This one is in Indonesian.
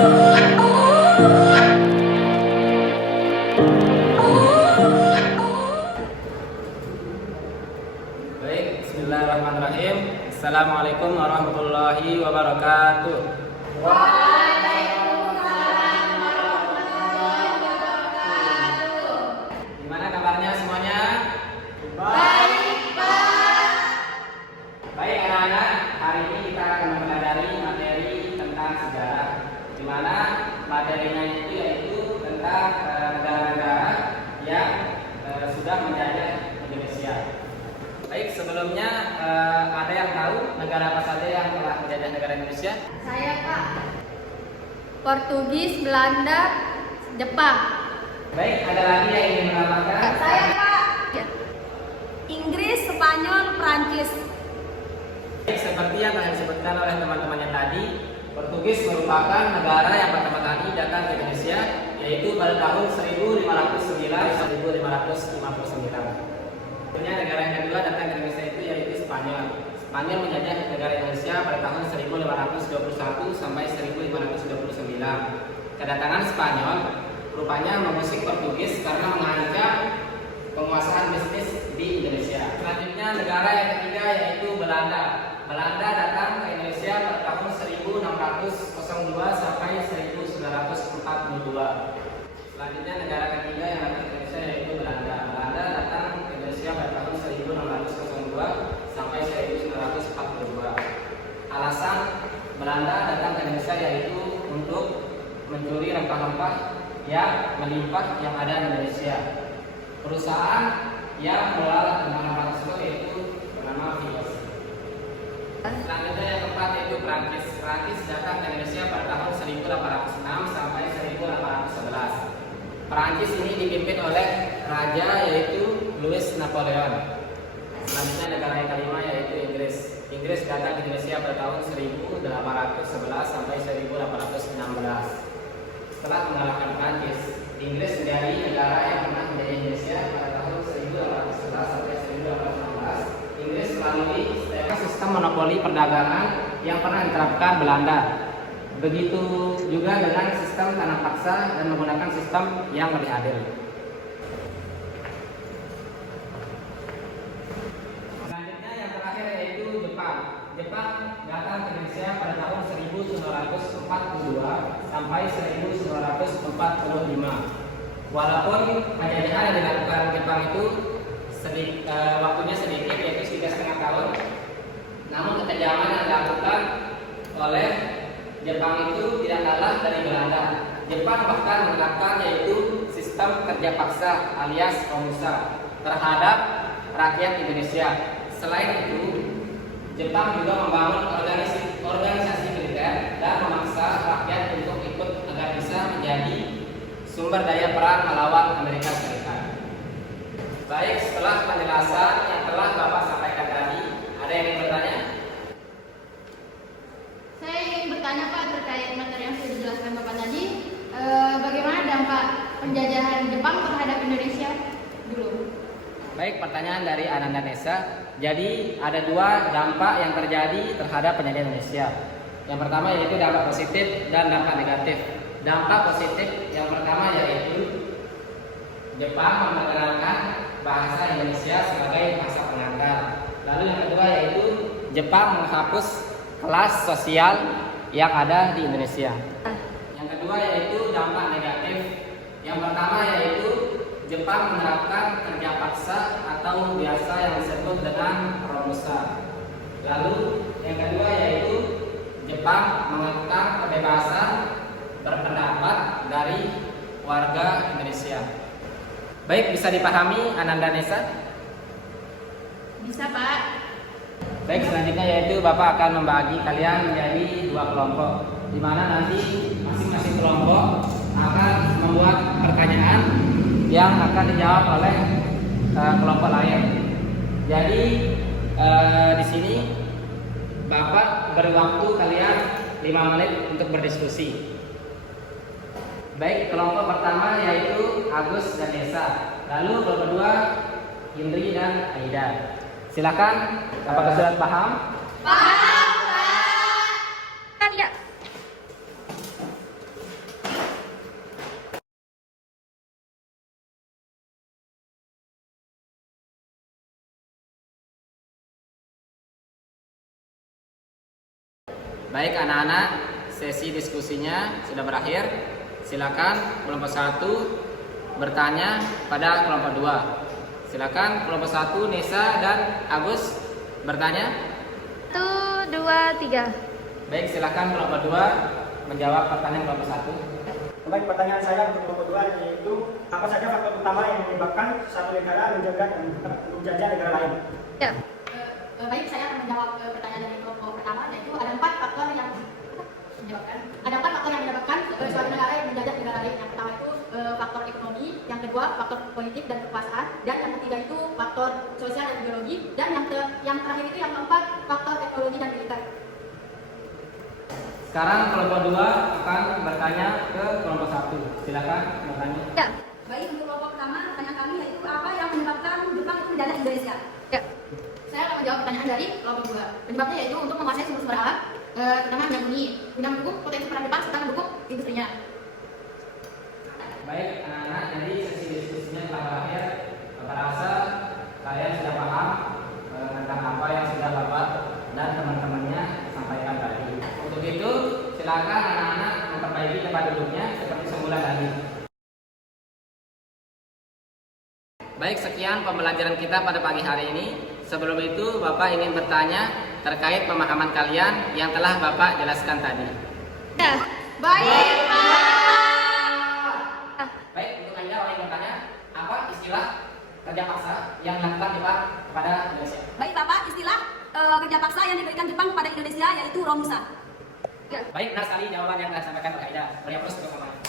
Baik, bismillahirrahmanirrahim. Assalamualaikum warahmatullahi wabarakatuh. Waalaikumsalam warahmatullahi wabarakatuh. Gimana kabarnya semuanya? Baik, Pak. Baik anak-anak, hari ini kita akan mempelajari materi tentang sejarah. Di mana materinya itu yaitu tentang negara-negara yang sudah menjajah Indonesia. Baik, sebelumnya ada yang tahu negara apa saja yang telah menjajah negara Indonesia? Saya, Pak. Portugis, Belanda, Jepang. Baik, ada lagi yang ingin menambahkan? Saya, Pak. Inggris, Spanyol, Prancis. Baik, seperti yang telah disebutkan oleh teman-temannya tadi, Portugis merupakan negara yang pertama kali datang ke Indonesia, yaitu pada tahun 1509-1559. Kemudian negara yang kedua datang ke Indonesia itu yaitu Spanyol. Spanyol menjajah negara Indonesia pada tahun 1521 sampai 1529. Kedatangan Spanyol rupanya mengusik Portugis karena mengancam penguasaan bisnis di Indonesia. Selanjutnya negara yang ketiga yaitu Belanda. Belanda datang ke Indonesia pada tahun 1602 sampai 1942. Selanjutnya negara ketiga yang datang ke Indonesia yaitu Belanda. Belanda datang ke Indonesia pada tahun 1602 sampai 1942. Alasan Belanda datang ke Indonesia yaitu untuk mencuri rempah-rempah yang melimpah yang ada di Indonesia. Perusahaan yang mengelola rempah-rempah tersebut yaitu bernama VOC. Selanjutnya yang keempat yaitu Prancis. Prancis datang ke Indonesia pada tahun 1806 sampai 1811. Prancis ini dipimpin oleh raja yaitu Louis Napoleon. Selanjutnya negara yang kelima yaitu Inggris. Inggris datang ke Indonesia pada tahun 1811 sampai 1816. Setelah mengalahkan Prancis, Inggris menjadi negara yang pernah menjadi Indonesia pada tahun 1811 sampai 1816. Inggris melalui sistem monopoli perdagangan yang pernah diterapkan Belanda. Begitu juga dengan sistem tanah paksa dan menggunakan sistem yang lebih adil. Selanjutnya yang terakhir yaitu Jepang. Jepang datang ke Indonesia pada tahun 1942 sampai 1945. Walaupun penjajahan yang dilakukan Jepang itu waktunya sedikit yaitu 3,5 tahun, namun kekejaman yang dilakukan oleh Jepang itu tidak kalah dari Belanda. Jepang bahkan menerapkan yaitu sistem kerja paksa alias komusa terhadap rakyat Indonesia. Selain itu, Jepang juga membangun organisasi militer dan memaksa rakyat untuk ikut agar bisa menjadi sumber daya perang melawan Amerika Serikat. Baik, setelah penjelasan yang telah Bapak sampaikan tadi, ada yang ingin bertanya? Saya ingin bertanya, Pak, terkait materi yang sudah dijelaskan Bapak tadi. Bagaimana dampak penjajahan Jepang terhadap Indonesia dulu? Baik, pertanyaan dari Ananda Nesa. Jadi ada dua dampak yang terjadi terhadap penjajahan Indonesia. Yang pertama yaitu dampak positif dan dampak negatif. Dampak positif yang pertama yaitu Jepang memperkenalkan bahasa Indonesia sebagai bahasa pengantar. Lalu yang kedua yaitu Jepang menghapus kelas sosial yang ada di Indonesia. Yang kedua yaitu dampak negatif. Yang pertama yaitu Jepang menerapkan kerja paksa atau biasa yang disebut dengan romusa. Lalu yang kedua yaitu Jepang mengekang kebebasan berpendapat dari warga Indonesia. Baik, bisa dipahami Ananda Nesa? Bisa, Pak. Baik, selanjutnya yaitu Bapak akan membagi kalian menjadi dua kelompok, di mana nanti masing-masing kelompok akan membuat pertanyaan yang akan dijawab oleh kelompok lain. Jadi di sini Bapak beri waktu kalian 5 menit untuk berdiskusi. Baik, kelompok pertama yaitu Agus dan Nesa, lalu kelompok kedua Indri dan Aida. Silakan, apakah sudah paham? Paham, Pak. Kan ya. Baik anak-anak, sesi diskusinya sudah berakhir. Silakan kelompok 1 bertanya pada kelompok 2. Silakan kelompok 1 Nisa dan Agus bertanya. 1, 2, 3. Baik, silakan kelompok 2 menjawab pertanyaan kelompok 1. Baik, pertanyaan saya untuk kelompok 2 yaitu apa saja faktor utama yang menyebabkan satu negara menjajah negara lain? Ya. Baik, saya akan menjawab pertanyaan dari kelompok pertama, yaitu ada 4 faktor yang menyebabkan suatu negara yang menjajah negara lain. Yang pertama itu faktor ekonomi, yang kedua faktor politik dan kekuasaan, dan yang ketiga itu faktor sosial dan ideologi, dan yang terakhir itu yang keempat faktor teknologi dan militer. Sekarang kelompok 2 akan bertanya ke kelompok 1. Silakan bertanya. Ya. Baik, untuk kelompok pertama, pertanyaan kami yaitu apa yang menyebabkan Jepang itu menjajah Indonesia? Ya. Saya akan menjawab pertanyaan dari kelompok 2. Penyebabnya yaitu untuk menguasai sumber-sumber alam, pertama minyak bumi, guna mendukung potensi peran Jepang serta mendukung industrinya. Baik anak-anak, jadi sesi diskusinya telah berakhir. Bapak rasa kalian sudah paham tentang apa yang sudah Bapak dan teman-temannya sampaikan tadi. Untuk itu, silakan anak-anak memperbaiki tempat duduknya seperti semula tadi. Baik, sekian pembelajaran kita pada pagi hari ini. Sebelum itu, Bapak ingin bertanya terkait pemahaman kalian yang telah Bapak jelaskan tadi. Ya. Baik, Pak. Baik, untuk Anda orang yang bertanya, apa istilah kerja paksa yang dilakukan Jepang kepada Indonesia? Baik Bapak, istilah kerja paksa yang diberikan Jepang kepada Indonesia yaitu Romusa. Ya. Baik, benar sekali jawaban yang telah disampaikan Pak Aida. Beri aplaus untuk Bapak.